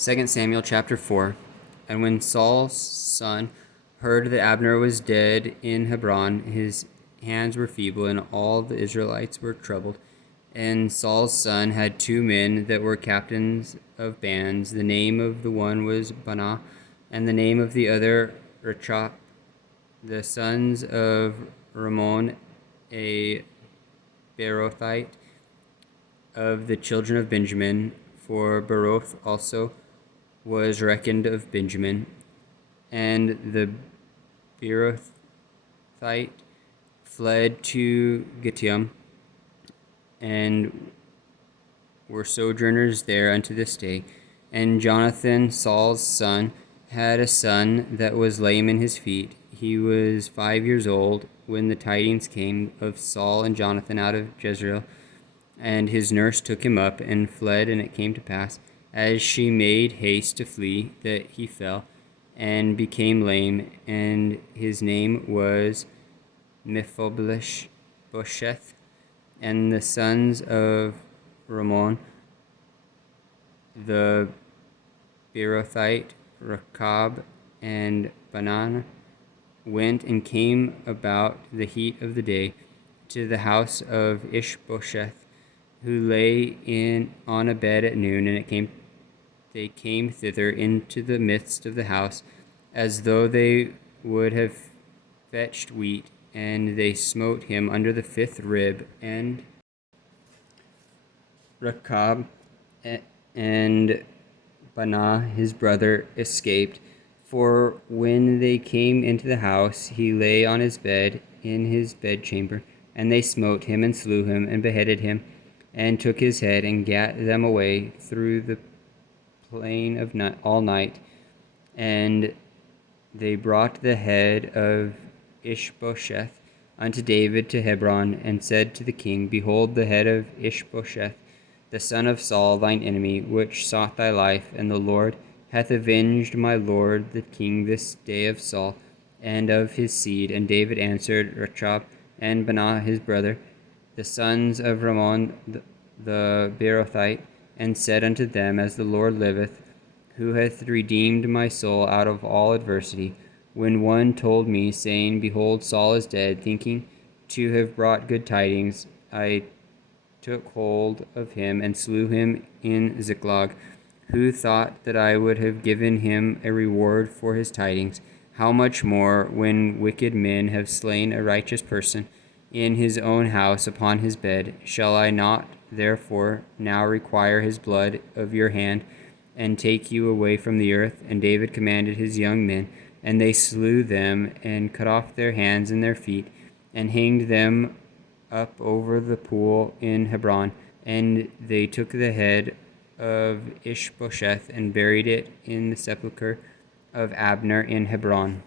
2 Samuel chapter 4. And when Saul's son heard that Abner was dead in Hebron, his hands were feeble, and all the Israelites were troubled. And Saul's son had 2 men that were captains of bands. The name of the one was Banah, and the name of the other Rechab. The sons of Ramon, a Beerothite, of the children of Benjamin, for Beeroth also was reckoned of Benjamin. And the Beerothite fled to Gittim, and were sojourners there unto this day. And Jonathan, Saul's son, had a son that was lame in his feet. He was 5 years old when the tidings came of Saul and Jonathan out of Jezreel. And his nurse took him up and fled, and it came to pass, as she made haste to flee, that he fell and became lame, and his name was Mephibosheth. And the sons of Ramon, the Beerothite, Rechab, and Banana, went and came about the heat of the day to the house of Ishbosheth, who lay on a bed at noon, and they came thither into the midst of the house, as though they would have fetched wheat, and they smote him under the 5th rib. And Rechab and Banah his brother escaped, for when they came into the house, he lay on his bed in his bedchamber, and they smote him and slew him and beheaded him, and took his head and gat them away through the plain of all night. And they brought the head of Ishbosheth unto David to Hebron, and said to the king, Behold, the head of Ishbosheth, the son of Saul, thine enemy, which sought thy life, and the Lord hath avenged my lord the king this day of Saul and of his seed. And David answered Rechab and Banah his brother, the sons of Ramon the Beerothite, and said unto them, As the Lord liveth, who hath redeemed my soul out of all adversity, when one told me, saying, Behold, Saul is dead, thinking to have brought good tidings, I took hold of him and slew him in Ziklag. Who thought that I would have given him a reward for his tidings? How much more, when wicked men have slain a righteous person in his own house upon his bed, shall I not therefore now require his blood of your hand, and take you away from the earth? And David commanded his young men, and they slew them, and cut off their hands and their feet, and hanged them up over the pool in Hebron. And they took the head of Ishbosheth and buried it in the sepulchre of Abner in Hebron.